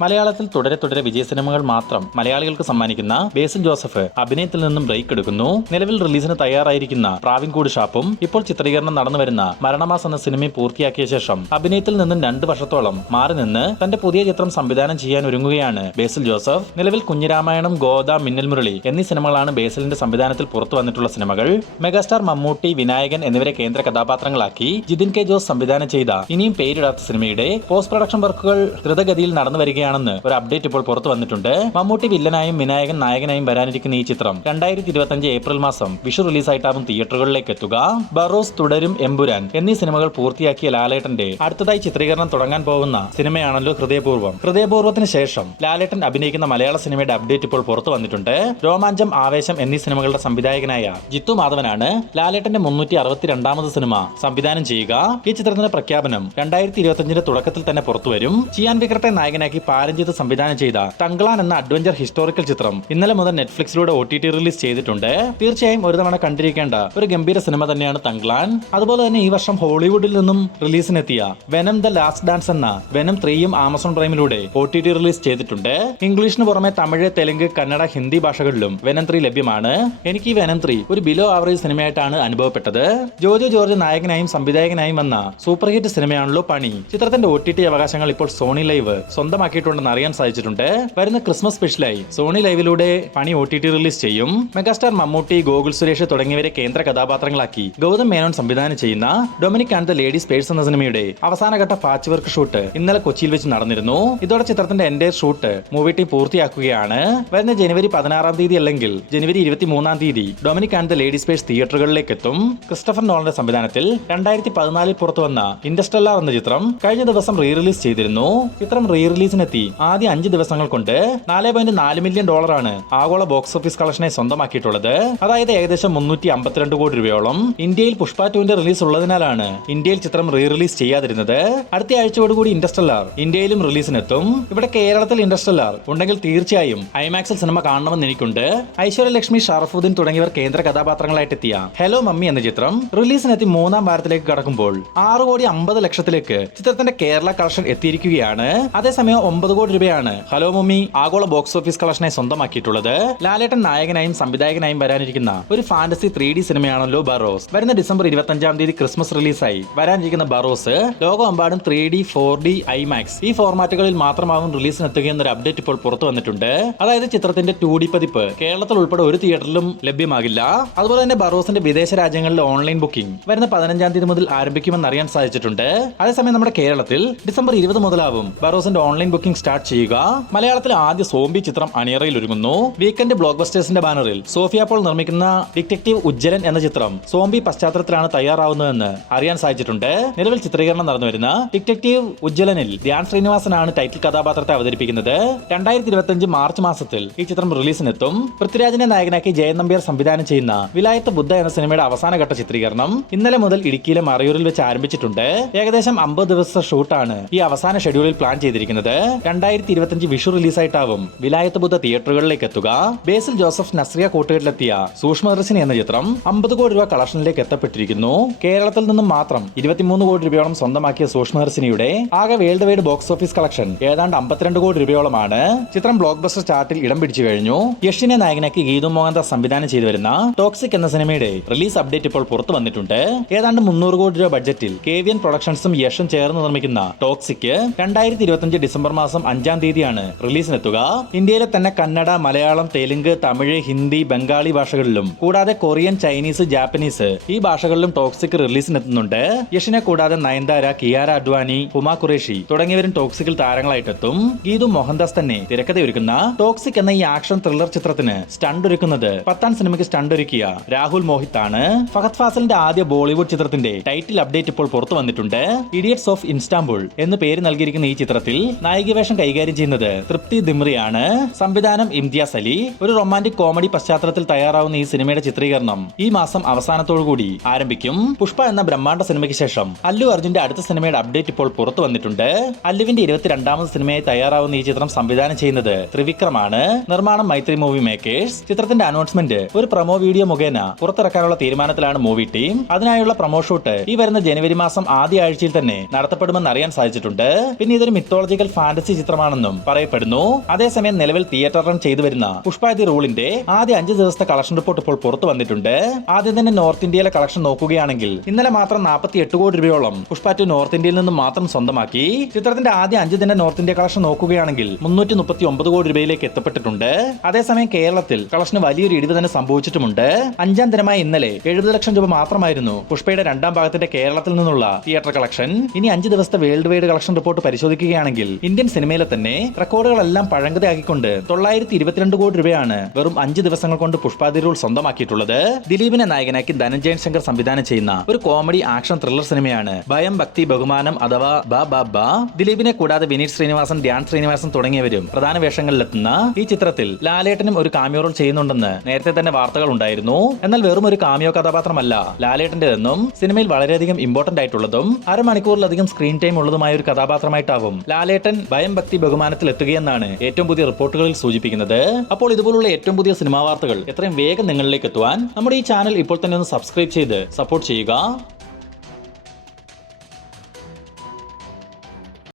മലയാളത്തിൽ തുടരെ തുടരെ വിജയ സിനിമകൾ മാത്രം മലയാളികൾക്ക് സമ്മാനിക്കുന്ന ബേസിൽ ജോസഫ് അഭിനയത്തിൽ നിന്നും ബ്രേക്ക് എടുക്കുന്നു. നിലവിൽ റിലീസിന് തയ്യാറായിരിക്കുന്ന ട്രാവിൻകൂട് ഷാപ്പും ഇപ്പോൾ ചിത്രീകരണം നടന്നുവരുന്ന മരണമാസ് എന്ന സിനിമയും പൂർത്തിയാക്കിയ ശേഷം അഭിനയത്തിൽ നിന്നും 2 വർഷത്തോളം മാറി നിന്ന് തന്റെ പുതിയ ചിത്രം സംവിധാനം ചെയ്യാൻ ഒരുങ്ങുകയാണ് ബേസിൽ ജോസഫ്. നിലവിൽ കുഞ്ഞിരാമായണം, ഗോദ, മിന്നൽ മുരളി എന്നീ സിനിമകളാണ് ബേസിലിന്റെ സംവിധാനത്തിൽ പുറത്തു വന്നിട്ടുള്ള സിനിമകൾ. മെഗാസ്റ്റാർ മമ്മൂട്ടി, വിനായകൻ എന്നിവരെ കേന്ദ്ര കഥാപാത്രങ്ങളാക്കി ജിതിൻ കെ ജോസ് സംവിധാനം ചെയ്ത ഇനിയും പേരിടാത്ത സിനിമയുടെ പോസ്റ്റ് പ്രൊഡക്ഷൻ വർക്കുകൾ ദ്രുതഗതിയിൽ നടന്നു വരികയാണെന്ന് ഒരു അപ്ഡേറ്റ് ഇപ്പോൾ പുറത്തു വന്നിട്ടുണ്ട്. മമ്മൂട്ടി വില്ലനായും വിനായകൻ നായകനായും വരാനിരിക്കുന്ന ഈ ചിത്രം 2025 ഏപ്രിൽ മാസം വിഷു റിലീസായിട്ടാവും തിയേറ്ററുകളിലേക്ക് എത്തുക. ബറോസ്, തുടരും, എമ്പുരാൻ എന്നീ സിനിമകൾ പൂർത്തിയാക്കിയ ലാലേട്ടന്റെ അടുത്തതായി ചിത്രീകരണം തുടങ്ങാൻ പോകുന്ന സിനിമയാണല്ലോ ഹൃദയപൂർവ്വം. ഹൃദയപൂർവ്വത്തിന് ശേഷം ലാലേട്ടൻ അഭിനയിക്കുന്ന മലയാള സിനിമയുടെ അപ്ഡേറ്റ് ഇപ്പോൾ പുറത്തു വന്നിട്ടുണ്ട്. രോമാഞ്ചം, ആവേശം എന്നീ സിനിമകളുടെ സംവിധായകനായ ജിത്തു മാധവനാണ് ലാലേട്ടന്റെ 362ാമത് സിനിമ സംവിധാനം ചെയ്യുക. ഈ ചിത്രത്തിന്റെ പ്രഖ്യാപനം 2025 തുടക്കത്തിൽ തന്നെ പുറത്തുവരും. ചിയാൻ വിക്രത്തെ നായകനാക്കി പാരഞ്ജിത്ത് സംവിധാനം ചെയ്ത തങ്കളാൻ എന്ന അഡ്വഞ്ചർ ഹിസ്റ്റോറിക്കൽ ചിത്രം ഇന്നലെ മുതൽ നെറ്റ്ഫ്ലിക്സിലൂടെ OTT റിലീസ് ചെയ്തിട്ടുണ്ട്. തീർച്ചയായും ഒരു തവണ കണ്ടിരിക്കേണ്ട ഒരു ഗംഭീര സിനിമ തന്നെയാണ് തങ്കളാൻ. അതുപോലെ തന്നെ ഈ വർഷം ഹോളിവുഡിൽ നിന്നും റിലീസിനെത്തിയ വെനം ദ ലാസ്റ്റ് ഡാൻസ് എന്ന വെനം 3യും ആമസോൺ പ്രൈമിലൂടെ OTT റിലീസ് ചെയ്തിട്ടുണ്ട്. ഇംഗ്ലീഷിന് പുറമെ തമിഴ്, തെലുങ്ക്, കന്നഡ, ഹിന്ദി ഭാഷകളിലും വെനം 3 ലഭ്യമാണ്. എനിക്ക് ഈ വെനം 3 ഒരു ബിലോ ആവറേജ് സിനിമയായിട്ടാണ് അനുഭവപ്പെട്ടത്. ജോജോ ജോർജ് നായകനായും സംവിധായകനായും വന്ന സൂപ്പർ ഹിറ്റ് സിനിമയാണല്ലോ പണി. ചിത്രത്തിന്റെ OTT അവകാശങ്ങൾ ഇപ്പോൾ സോണി ലൈവ് സ്വന്തമാക്കിയിട്ടുണ്ടെന്ന് അറിയാൻ സാധിച്ചിട്ടുണ്ട്. വരുന്ന ക്രിസ്മസ് സ്പെഷ്യലായി സോണി ലൈവിലൂടെ പണി OTT റിലീസ് ചെയ്യും. മെഗാസ്റ്റാർ മമ്മൂട്ടി, ഗോകുൽ സുരേഷ് തുടങ്ങിയവരെ കേന്ദ്ര കഥാപാത്രങ്ങളാക്കി ഗൗതം മേനോൻ സംവിധാനം ചെയ്യുന്ന Dominic and the ladies purse എന്ന സിനിമയുടെ അവസാനഘട്ട പാച്ച് വർക്ക് ഷൂട്ട് ഇന്നലെ കൊച്ചിയിൽ വെച്ച് നടന്നിരുന്നു. ഇതോടെ ചിത്രത്തിന്റെ എൻഡയർ ഷൂട്ട് മൂവി ടീം പൂർത്തിയാക്കുകയാണ്. വരുന്ന ജനുവരി 16 തീയതി അല്ലെങ്കിൽ ജനുവരി 23 തീയതി Dominic and the ladies purse തിയേറ്ററുകളിലേക്ക് എത്തും. ക്രിസ്റ്റഫർ നോളന്റെ സംവിധാനത്തിൽ 2014 പുറത്തു വന്ന ഇന്റർസ്റ്റെല്ലാർ എന്ന ചിത്രം കഴിഞ്ഞ ദിവസം റീ റിലീസ് ചെയ്തിരുന്നു. ചിത്രം റീ റിലീസിനെത്തി ആദ്യ 5 ദിവസങ്ങൾ കൊണ്ട് $4.4 മില്യൺ ആഗോള ബോക്സ് ഓഫീസ് കളക്ഷനെ സ്വന്തമാക്കിയിട്ടുള്ളത്. അതായത് ഏകദേശം 352 കോടി രൂപയോളം. ഇന്ത്യയിൽ പുഷ്പ 2ന്റെ റിലീസ് ഉള്ളതിനാലാണ് ഇന്ത്യയിൽ ചിത്രം റീ റിലീസ് ചെയ്യാതിരുന്നത്. അടുത്ത ആഴ്ചയോടുകൂടി ഇന്റർസ്റ്റെല്ലാർ ഇന്ത്യയിലും റിലീസിനെത്തും. ഇവിടെ കേരളത്തിൽ ഇന്റർസ്റ്റെല്ലാർ ഉണ്ടെങ്കിൽ തീർച്ചയായും ഐമാക്സിൽ സിനിമ കാണണമെന്ന് എനിക്കുണ്ട്. ഐശ്വര്യലക്ഷ്മി, ഷറഫുദ്ദീൻ തുടങ്ങിയവർ കേന്ദ്ര കഥാപാത്രങ്ങളായിട്ടെത്തിയ ഹലോ മമ്മി എന്ന ചിത്രം റിലീസിനെത്തി 3ാം വാരത്തിലേക്ക് കടക്കുമ്പോൾ 6,50,00,000 ചിത്രത്തിന്റെ കേരള കളക്ഷൻ എത്തിയിരിക്കുകയാണ്. അതേസമയം 9 കോടി രൂപയാണ് ഹലോ മമ്മി ആഗോള ബോക്സ് ഓഫീസ് കളക്ഷനെ സ്വന്തമാക്കിയിട്ടുള്ളത്. ലാലേട്ടൻ നായകനായും സംവിധായകനായും വരാനിരിക്കുന്ന ഒരു ഫാന്റസി 3D സിനിമയാണല്ലോ ബറോസ്. വരുന്ന ഡിസംബർ 25 തീയതി ക്രിസ്മസ് റിലീസായി വരാനിരിക്കുന്ന ബറോസ് ലോകമെമ്പാടും 3D, 4D, IMAX ഈ ഫോർമാറ്റുകളിൽ മാത്രമാവും റിലീസിനെത്തുക എന്നൊരു അപ്ഡേറ്റ് ഇപ്പോൾ പുറത്തു വന്നിട്ടുണ്ട്. അതായത് ചിത്രത്തിന്റെ 2D പതിപ്പ് കേരളത്തിൽ ഉൾപ്പെടെ ഒരു തിയേറ്ററിലും ലഭ്യമാകില്ല. അതുപോലെ തന്നെ ബറോസിന്റെ വിദേശ രാജ്യങ്ങളിലെ ഓൺലൈൻ ബുക്കിംഗ് വരുന്ന 15 തീയതി മുതൽ ആരംഭിക്കുമെന്ന് അറിയാൻ സാധിച്ചിട്ടുണ്ട്. അതേസമയം നമ്മുടെ കേരളത്തിൽ ഡിസംബർ 20 മുതലാവും ബറോസിന്റെ ഓൺലൈൻ ബുക്കിംഗ് സ്റ്റാർട്ട് ചെയ്യുക. മലയാളത്തിലെ ആദ്യ സോംബി ചിത്രം അണിയറയിൽ ഒരുങ്ങുന്നു. വീക്കെൻഡ് ബ്ലോക്ക് ബസ്റ്റേഴ്സിന്റെ ബാനറിൽ സോഫിയ പോൾ നിർമ്മിക്കുന്ന ഡിറ്റക്റ്റീവ് ഉജ്ജലൻ എന്ന ചിത്രം സോംബി പശ്ചാത്തലത്തിലാണ് തയ്യാറാവുന്നതെന്ന് അറിയാൻ സാധിച്ചിട്ടുണ്ട്. നിലവിൽ ചിത്രീകരണം നടന്നുവരുന്ന ഡിറ്റക്റ്റീവ് ഉജ്ജലനിൽ ധ്യാൻ ശ്രീനിവാസനാണ് ടൈറ്റിൽ കഥാപാത്രത്തെ അവതരിപ്പിക്കുന്നത്. 2025 മാർച്ച് മാസത്തിൽ ഈ ചിത്രം റിലീസിനെത്തും. പൃഥ്വിരാജിനെ നായകനാക്കി ജയൻ നമ്പ്യാർ സംവിധാനം ചെയ്യുന്ന വിലായത്ത് ബുദ്ധ എന്ന സിനിമയുടെ അവസാനഘട്ട ചിത്രീകരണം ഇന്നലെ മുതൽ ഇടുക്കിയിലെ മറയൂരിൽ വെച്ച് ആരംഭിച്ചിട്ടുണ്ട്. ഏകദേശം 50 ദിവസത്തെ ഷൂട്ടാണ് ഈ അവസാന ഷെഡ്യൂളിൽ പ്ലാൻ ചെയ്തിരിക്കുന്നത്. 2025 വിഷു റിലീസായിട്ടാവും വിലായത്ത് ബുദ്ധ തിയേറ്ററുകളിലേക്ക് എത്തുക. ബേസിൽ ജോസഫ്, നസ്രിയ കൂട്ടുകെട്ടിലെത്തിയ സൂക്ഷ്മദർശിനി എന്ന ചിത്രം 50 കോടി രൂപ കളക്ഷനിലേക്ക് എത്തപ്പെട്ടിരിക്കുന്നു. കേരളത്തിൽ നിന്നും മാത്രം 23 കോടി രൂപയോളം സ്വന്തമാക്കിയ സൂക്ഷ്മദർശിനിയുടെ ആകെ world wide box office collection ഏതാണ്ട് 52 കോടി രൂപയോളമാണ്. ചിത്രം ബ്ലോക്ക് ബസ്റ്റർ ചാർട്ടിൽ ഇടം പിടിച്ചു കഴിഞ്ഞു. യഷിനെ നായകനാക്കി ഗീതു മോഹൻദാസ് സംവിധാനം ചെയ്തു വരുന്ന ടോക്സിക് എന്ന സിനിമയുടെ റിലീസ് അപ്ഡേറ്റ് ഇപ്പോൾ പുറത്തു വന്നിട്ടുണ്ട്. ഏതാണ്ട് 300 കോടി രൂപ ബഡ്ജറ്റിൽ KVN പ്രൊഡക്ഷൻസും യഷും ചേർന്ന് നിർമ്മിക്കുന്ന ടോക്സിക് 2025 ഡിസംബർ മാസം 5 തീയതിയാണ് റിലീസിനെത്തുക. ഇന്ത്യയിലെ തന്നെ കന്നഡ, മലയാളം, തെലുങ്ക്, തമിഴ്, ഹിന്ദി, ബംഗാളി ഭാഷകളിലും കൂടാതെ കൊറിയൻ, ചൈനീസ്, ജാപ്പനീസ് ഈ ഭാഷകളിലും ടോക്സിക് റിലീസിനെത്തുന്നുണ്ട്. യഷിനെ കൂടാതെ നയൻതാര, കിയാര അഡ്വാനി, ഹുമ ഖുറേഷി തുടങ്ങിയവരും ടോക്സിക്കിൽ താരങ്ങളായിട്ടെത്തും. ഗീതു മോഹൻദാസ് തന്നെ തിരക്കഥയൊരുക്കുന്ന ടോക്സിക് എന്ന ഈ ആക്ഷൻ ത്രില്ലർ ചിത്രത്തിന് സ്റ്റണ്ട് ഒരുക്കുന്നത് പത്താൻ സിനിമയ്ക്ക് സ്റ്റണ്ട് ഒരുക്കിയ രാഹുൽ മോഹിത് ആണ്. ഫഹദ് ഫാസിലിന്റെ ആദ്യ ബോളിവുഡ് ചിത്രത്തിന്റെ ടൈറ്റിൽ അപ്ഡേറ്റ് ഇപ്പോൾ പുറത്തു വന്നിട്ടുണ്ട്. ഇഡിയറ്റ്സ് ഓഫ് ഇൻസ്റ്റാംബുൾ എന്ന് പേര് നൽകിയിരിക്കുന്ന ഈ ചിത്രത്തിൽ നായിക വേഷം കൈകാര്യം ചെയ്യുന്നത് തൃപ്തി ദിമ്രിയാണ്. സംവിധാനം ഇംതിയാസ് അലി. ഒരു റൊമാന്റിക് കോമഡി പശ്ചാത്തലത്തിൽ തയ്യാറാവുന്ന ഈ സിനിമയുടെ ചിത്രീകരണം ഈ മാസം അവസാനത്തോടുകൂടി ആരംഭിക്കും. പുഷ്പ എന്ന ബ്രഹ്മാണ്ഡ സിനിമയ്ക്ക് ശേഷം അല്ലു അർജുന്റെ അടുത്ത സിനിമയുടെ അപ്ഡേറ്റ് ഇപ്പോൾ പുറത്തു വന്നിട്ടുണ്ട്. അല്ലുവിന്റെ 22ാമത് സിനിമയായി തയ്യാറാവുന്ന ഈ ചിത്രം സംവിധാനം ചെയ്യുന്നത് ത്രിവിക്രമാണ്. നിർമ്മാണം മൈത്രി മൂവി മേക്കേഴ്സ്. ചിത്രത്തിന്റെ അനൗൺസ്മെന്റ് ഒരു പ്രൊമോ വീഡിയോ മുഖേന പുറത്തിറക്കാനുള്ള തീരുമാനത്തിലാണ് മൂവി ടീം. അതിനായുള്ള പ്രൊമോ ഷൂട്ട് ഈ വരുന്ന ജനുവരി മാസം ആദ്യ ആഴ്ചയിൽ തന്നെ നടത്തപ്പെടുമെന്ന് അറിയാൻ സാധിച്ചിട്ടുണ്ട്. പിന്നെ ഇതൊരു മിത്തോളജിക്കൽ ഫാന്റസി ഫാന്റസി ചിത്രമാണെന്നും പറയപ്പെടുന്നു. അതേസമയം നിലവിൽ തിയേറ്റർ റൺ ചെയ്തു വരുന്ന പുഷ്പ ദി റൂളിന്റെ ആദ്യ 5 ദിവസത്തെ കളക്ഷൻ റിപ്പോർട്ട് ഇപ്പോൾ പുറത്തു വന്നിട്ടുണ്ട്. ആദ്യം തന്നെ നോർത്ത് ഇന്ത്യയിലെ കളക്ഷൻ നോക്കുകയാണെങ്കിൽ ഇന്നലെ മാത്രം 48 കോടി രൂപയോളം പുഷ്പ 2 നോർത്ത് ഇന്ത്യയിൽ നിന്ന് മാത്രം സ്വന്തമാക്കി. ചിത്രത്തിന്റെ ആദ്യ 5 ദിന നോർത്ത് ഇന്ത്യ കളക്ഷൻ നോക്കുകയാണെങ്കിൽ 339 കോടി രൂപയിലേക്ക് എത്തപ്പെട്ടിട്ടുണ്ട്. അതേസമയം കേരളത്തിൽ കളക്ഷന് വലിയൊരു ഇടിവ് തന്നെ സംഭവിച്ചിട്ടുമുണ്ട്. 5ാം ദിനമായ ഇന്നലെ 70 ലക്ഷം രൂപ മാത്രമായിരുന്നു പുഷ്പയുടെ 2ാം ഭാഗത്തിന്റെ കേരളത്തിൽ നിന്നുള്ള തിയേറ്റർ കളക്ഷൻ. ഇനി 5 ദിവസത്തെ വേൾഡ് വൈഡ് കളക്ഷൻ റിപ്പോർട്ട് പരിശോധിക്കുകയാണെങ്കിൽ ഇന്ത്യൻ സിനിമയിലെ തന്നെ റെക്കോർഡുകളെല്ലാം പഴങ്കതയാക്കിക്കൊണ്ട് 922 കോടി രൂപയാണ് വെറും 5 ദിവസങ്ങൾ കൊണ്ട് പുഷ്പ ദി റൂൾ സ്വന്തമാക്കിയിട്ടുള്ളത്. ദിലീപിനെ നായകനാക്കി ധനഞ്ജയൻ ശങ്കർ സംവിധാനം ചെയ്യുന്ന ഒരു കോമഡി ആക്ഷൻ ത്രില്ലർ സിനിമയാണ് ഭയം ഭക്തി ബഹുമാനം അഥവാ ബ. ദിലീപിനെ കൂടാതെ വിനീത് ശ്രീനിവാസൻ, ധ്യാൻ ശ്രീനിവാസൻ തുടങ്ങിയവരും പ്രധാന വേഷങ്ങളിലെത്തുന്ന ഈ ചിത്രത്തിൽ ലാലേട്ടനും ഒരു കാമിയോ റോൾ ചെയ്യുന്നുണ്ടെന്ന് നേരത്തെ തന്നെ വാർത്തകൾ ഉണ്ടായിരുന്നു. എന്നാൽ വെറും ഒരു കാമിയോ കഥാപാത്രമല്ല ലാലേട്ടന്റെതെന്നും സിനിമയിൽ വളരെയധികം ഇമ്പോർട്ടന്റ് ആയിട്ടുള്ളതും അരമണിക്കൂറിലധികം സ്ക്രീൻ ടൈം ഉള്ളതുമായ ഒരു കഥാപാത്രമായിട്ടാവും ലാലേട്ടൻ ഭയം ഭക്തി ബഹുമാനത്തിൽ എത്തുകയെന്നാണ് ഏറ്റവും പുതിയ റിപ്പോർട്ടുകളിൽ സൂചിപ്പിക്കുന്നത്. അപ്പോൾ ഇതുപോലുള്ള ഏറ്റവും പുതിയ സിനിമാ വാർത്തകൾ എത്രയും വേഗം നിങ്ങളിലേക്ക് എത്തുവാൻ നമ്മുടെ ഈ ചാനൽ ഇപ്പോൾ തന്നെ ഒന്ന് സബ്സ്ക്രൈബ് ചെയ്ത് സപ്പോർട്ട് ചെയ്യുക.